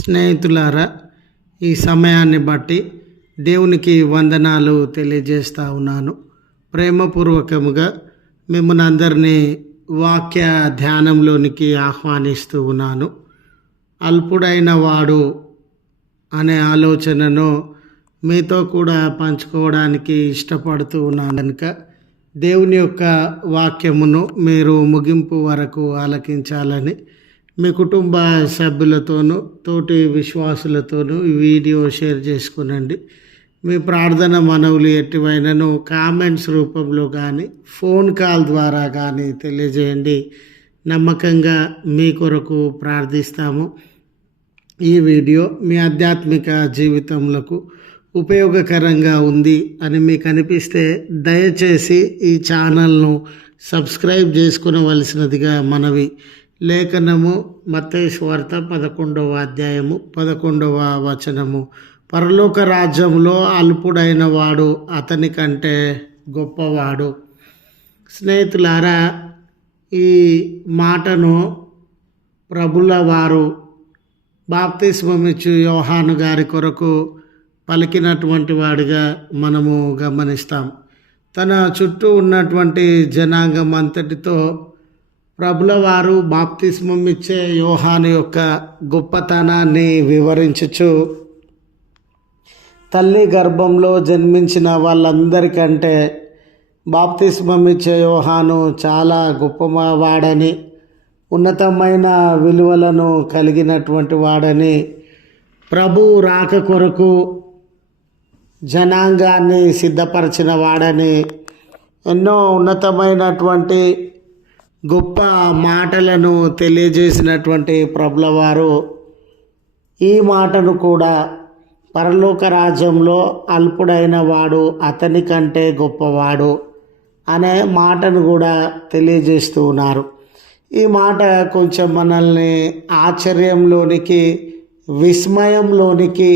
స్నేహితులారా, ఈ సమయాన్ని బట్టి దేవునికి వందనాలు తెలియజేస్తూ ఉన్నాను. ప్రేమపూర్వకముగా మిమ్మల్ని అందరినీ వాక్య ధ్యానంలోనికి ఆహ్వానిస్తూ ఉన్నాను. అల్పుడైన వాడు అనే ఆలోచనను మీతో కూడా పంచుకోవడానికి ఇష్టపడుతూ ఉన్నాను కనుక దేవుని యొక్క వాక్యమును మీరు ముగింపు వరకు ఆలకించాలని మీ కుటుంబ సభ్యులతోనూ తోటి విశ్వాసులతోనూ ఈ వీడియో షేర్ చేసుకునండి. మీ ప్రార్థన మనవులు ఎటువైనను కామెంట్స్ రూపంలో కానీ ఫోన్ కాల్ ద్వారా కానీ తెలియజేయండి. నమ్మకంగా మీ కొరకు ప్రార్థిస్తాము. ఈ వీడియో మీ ఆధ్యాత్మిక జీవితంలో ఉపయోగకరంగా ఉంది అని మీకు అనిపిస్తే దయచేసి ఈ ఛానల్ను సబ్స్క్రైబ్ చేసుకునవలసినదిగా మనవి. లేఖనము మత్తయి సువార్త 11వ అధ్యాయము 11వ వచనము. పరలోక రాజ్యంలో అల్పుడైన వాడు అతని కంటే గొప్పవాడు. స్నేహితులారా, ఈ మాటను ప్రభుల వారు బాప్తిస్మమిచ్చు యోహాను గారి కొరకు పలికినటువంటి వాడిగా మనము గమనిస్తాం. తన చుట్టూ ఉన్నటువంటి జనాంగం అంతటితో ప్రభుల వారు బాప్తిస్మం ఇచ్చే యోహాను యొక్క గొప్పతనాన్ని వివరించుచు తల్లి గర్భంలో జన్మించిన వాళ్ళందరికంటే బాప్తిస్మం ఇచ్చే యోహాను చాలా గొప్పవాడని, ఉన్నతమైన విలువలను కలిగినటువంటి వాడని, ప్రభు రాక కొరకు జనాంగాన్ని సిద్ధపరిచిన వాడని, ఎన్నో ఉన్నతమైనటువంటి గొప్ప మాటలను తెలియజేసినటువంటి ప్రభుల వారు ఈ మాటను కూడా పరలోక రాజ్యంలో అల్పుడైన వాడు అతని కంటే గొప్పవాడు అనే మాటను కూడా తెలియజేస్తూ ఉన్నారు. ఈ మాట కొంచెం మనల్ని ఆశ్చర్యంలోనికి, విస్మయంలోనికి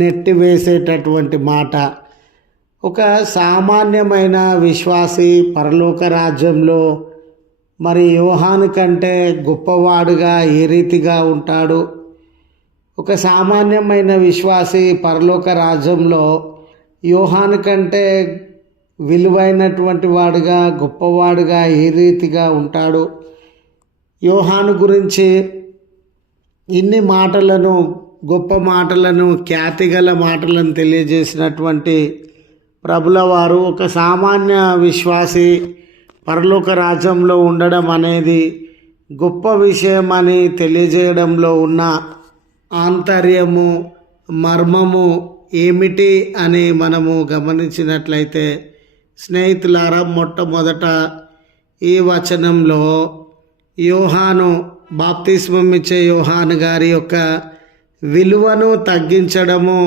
నెట్టివేసేటటువంటి మాట. ఒక సామాన్యమైన విశ్వాసి పరలోక రాజ్యంలో మరి యోహాను కంటే గొప్పవాడుగా ఏ రీతిగా ఉంటాడు? ఒక సామాన్యమైన విశ్వాసి పరలోక రాజ్యంలో యోహాను కంటే విలువైనటువంటి వాడుగా, గొప్పవాడుగా ఏ రీతిగా ఉంటాడు? యోహాను గురించి ఇన్ని మాటలను, గొప్ప మాటలను, ఖ్యాతిగల మాటలను తెలియజేసినటువంటి ప్రభుల వారు ఒక సామాన్య విశ్వాసి పరలోక రాజ్యంలో ఉండడం అనేది గొప్ప విషయం అని తెలియజేయడంలో ఉన్న ఆంతర్యము, మర్మము ఏమిటి అని మనము గమనించినట్లయితే, స్నేహితులారా, మొట్టమొదట ఈ వచనంలో యోహాను, బాప్తిస్మం ఇచ్చే యోహాను గారి యొక్క విలువను తగ్గించడము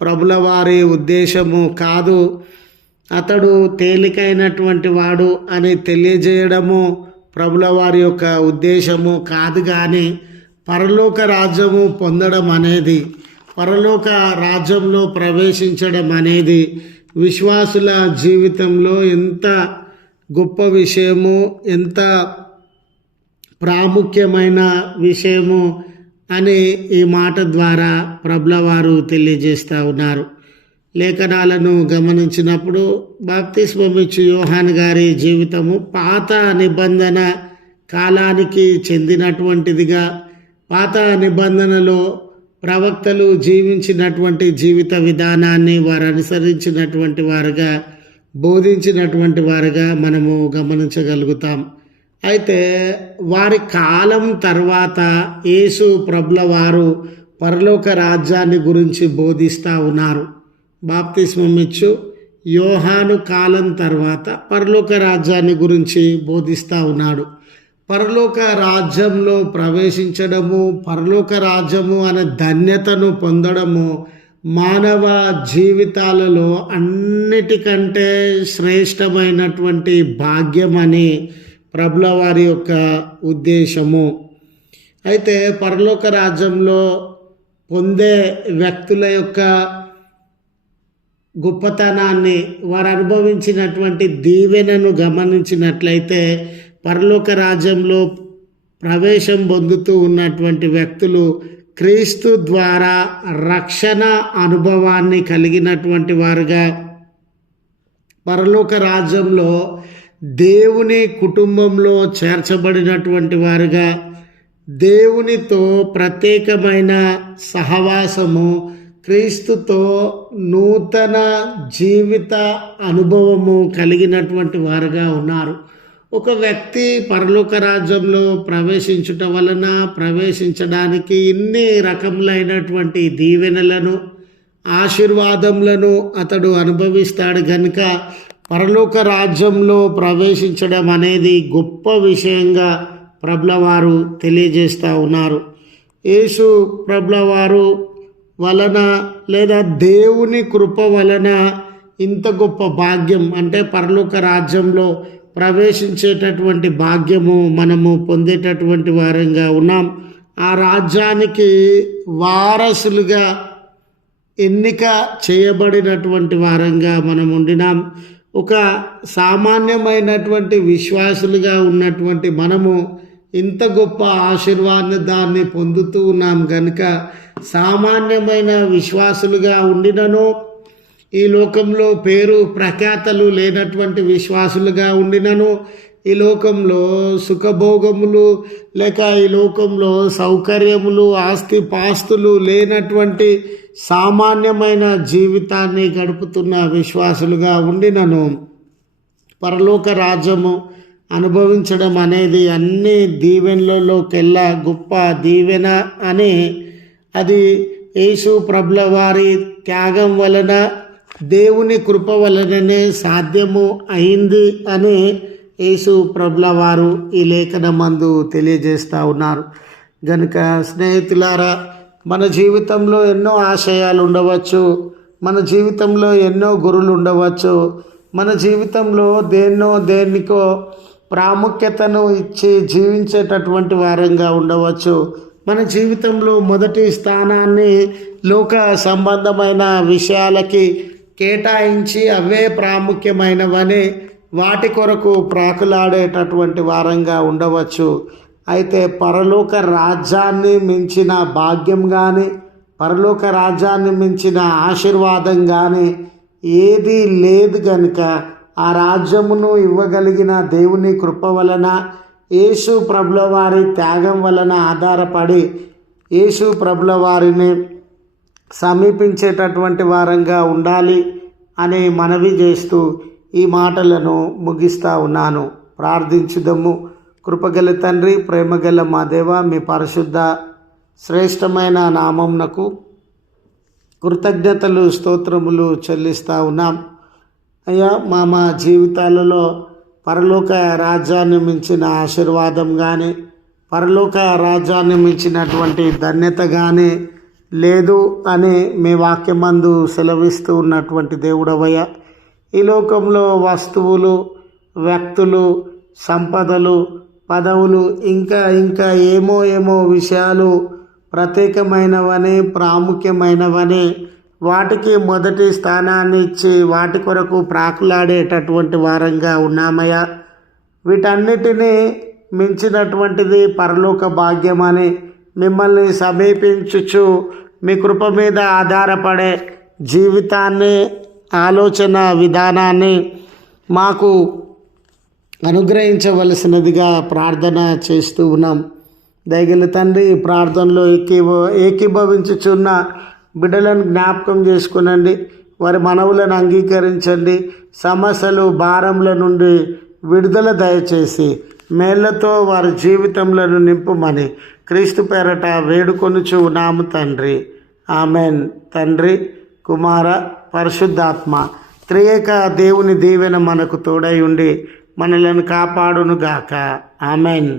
ప్రభుల వారి ఉద్దేశము కాదు. అతడు తేలికైనటువంటి వాడు అని తెలియజేయడము ప్రభుల వారి యొక్క ఉద్దేశము కాదు. కానీ పరలోక రాజ్యము పొందడం అనేది, పరలోక రాజ్యంలో ప్రవేశించడం అనేది విశ్వాసుల జీవితంలో ఎంత గొప్ప విషయము, ఎంత ప్రాముఖ్యమైన విషయము అని ఈ మాట ద్వారా ప్రభుల వారు తెలియజేస్తూ ఉన్నారు. లేఖనాలను గమనించినప్పుడు బాప్తిస్మం ఇచ్చు యోహాను గారి జీవితము పాత నిబంధన కాలానికి చెందినటువంటిదిగా, పాత నిబంధనలో ప్రవక్తలు జీవించినటువంటి జీవిత విధానాన్ని వారు అనుసరించినటువంటి వారుగా, బోధించినటువంటి వారుగా మనము గమనించగలుగుతాం. అయితే వారి కాలం తర్వాత యేసు ప్రభుల వారు పరలోక రాజ్యాన్ని గురించి బోధిస్తూ ఉన్నారు. బాప్తిస్మం ఇచ్చు యోహాను కాలం తర్వాత పరలోక రాజ్యాన్ని గురించి బోధిస్తూ ఉన్నాడు. పరలోక రాజ్యంలో ప్రవేశించడము, పరలోక రాజ్యము అనే ధన్యతను పొందడము మానవ జీవితాలలో అన్నిటికంటే శ్రేష్టమైనటువంటి భాగ్యమని ప్రభుల వారి యొక్క ఉద్దేశము. అయితే పరలోక రాజ్యంలో పొందే వ్యక్తుల యొక్క గొప్పతనాన్ని, వారు అనుభవించినటువంటి దీవెనను గమనించినట్లయితే పరలోక రాజ్యంలో ప్రవేశం పొందుతూ ఉన్నటువంటి వ్యక్తులు క్రీస్తు ద్వారా రక్షణ అనుభవాన్ని కలిగినటువంటి వారుగా, పరలోక రాజ్యంలో దేవుని కుటుంబంలో చేర్చబడినటువంటి వారుగా, దేవునితో ప్రత్యేకమైన సహవాసము, క్రీస్తుతో నూతన జీవిత అనుభవము కలిగినటువంటి వారుగా ఉన్నారు. ఒక వ్యక్తి పరలోక రాజ్యంలో ప్రవేశించుట వలన ప్రవేశించడానికి ఇన్ని రకములైనటువంటి దీవెనలను, ఆశీర్వాదములను అతడు అనుభవిస్తాడు గనుక పరలోక రాజ్యంలో ప్రవేశించడం అనేది గొప్ప విషయంగా ప్రభులవారు తెలియజేస్తూ ఉన్నారు. యేసు ప్రభులవారు వలన లేదా దేవుని కృప వలన ఇంత గొప్ప భాగ్యం, అంటే పరలోక రాజ్యంలో ప్రవేశించేటటువంటి భాగ్యము మనము పొందేటటువంటి వారంగా ఉన్నాం. ఆ రాజ్యానికి వారసులుగా ఎన్నిక చేయబడినటువంటి వారంగా మనం ఉండినాం. ఒక సామాన్యమైనటువంటి విశ్వాసులుగా ఉన్నటువంటి మనము ఇంత గొప్ప ఆశీర్వాదాన్ని పొందుతూ ఉన్నాం కనుక సామాన్యమైన విశ్వాసులుగా ఉండినను, ఈ లోకంలో పేరు ప్రఖ్యాతలు లేనటువంటి విశ్వాసులుగా ఉండినను, ఈ లోకంలో సుఖభోగములు లేక ఈ లోకంలో సౌకర్యములు, ఆస్తి పాస్తులు లేనటువంటి సామాన్యమైన జీవితాన్ని గడుపుతున్న విశ్వాసులుగా ఉండినను, పరలోక రాజ్యము అనుభవించడం అనేది అన్ని దీవెనలలోకెల్లా గొప్ప దీవెన అని, అది యేసు ప్రభుల వారి త్యాగం వలన, దేవుని కృప వలననే సాధ్యము అయింది అని యేసు ప్రభుల వారు ఈ లేఖనమందు తెలియజేస్తూ ఉన్నారు. గనుక స్నేహితులారా, మన జీవితంలో ఎన్నో ఆశయాలు ఉండవచ్చు, మన జీవితంలో ఎన్నో గురులు ఉండవచ్చు, మన జీవితంలో దేనికో ప్రాముఖ్యతను ఇచ్చి జీవించేటటువంటి వారంగా ఉండవచ్చు. మన జీవితంలో మొదటి స్థానాన్ని లోక సంబంధమైన విషయాలకి కేటాయించి అవే ప్రాముఖ్యమైనవని వాటి కొరకు ప్రాకులాడేటటువంటి వారంగా ఉండవచ్చు. అయితే పరలోక రాజ్యాన్ని మించిన భాగ్యం కానీ, పరలోక రాజ్యాన్ని మించిన ఆశీర్వాదం కానీ ఏదీ లేదు గనుక ఆ రాజ్యమును ఇవ్వగలిగిన దేవుని కృప వలన, యేసు ప్రభుల వారి త్యాగం వలన ఆధారపడి యేసు ప్రభుల వారిని సమీపించేటటువంటి వారంగా ఉండాలి అని మనవి చేస్తూ ఈ మాటలను ముగిస్తూ ఉన్నాను. ప్రార్థించుదము. కృపగల తండ్రి, ప్రేమగల మా దేవ, మీ పరిశుద్ధ శ్రేష్టమైన నామమునకు కృతజ్ఞతలు, స్తోత్రములు చెల్లిస్తూ ఉన్నాం. అయ్యా, మా జీవితాలలో పరలోక రాజ్యాన్ని మించిన ఆశీర్వాదం కానీ, పరలోక రాజ్యాన్ని మించినటువంటి ధన్యత కానీ లేదు అని మీ వాక్యమందు సెలవిస్తూ ఉన్నటువంటి దేవుడవయ్యా, ఈ లోకంలో వస్తువులు, వ్యక్తులు, సంపదలు, పదవులు, ఇంకా ఏమో విషయాలు ప్రత్యేకమైనవని, ప్రాముఖ్యమైనవని వాటికి మొదటి స్థానాన్ని ఇచ్చి వాటి కొరకు ప్రాకులాడేటటువంటి వారంగా ఉన్నామయ్యా. వీటన్నిటినీ మించినటువంటిది పరలోక భాగ్యమని మిమ్మల్ని సమీపించుచు మీ కృప మీద ఆధారపడే జీవితాన్ని, ఆలోచన విధానాన్ని మాకు అనుగ్రహించవలసినదిగా ప్రార్థన చేస్తూ ఉన్నాం. దయగల తండ్రి, ఈ ప్రార్థనలో ఏకీభవించుచున్న బిడ్డలను జ్ఞాపకం చేసుకునండి. వారి మనవులను అంగీకరించండి. సమస్యలు, భారముల నుండి విడుదల దయచేసి మేళ్లతో వారి జీవితంలో నింపుమని క్రీస్తు పేరట వేడుకొనుచు ఉన్నాము తండ్రి. ఆమెన్. తండ్రి, కుమార, పరిశుద్ధాత్మ త్రియేక దేవుని దీవెన మనకు తోడై ఉండి మనలను కాపాడునుగాక. ఆమెన్.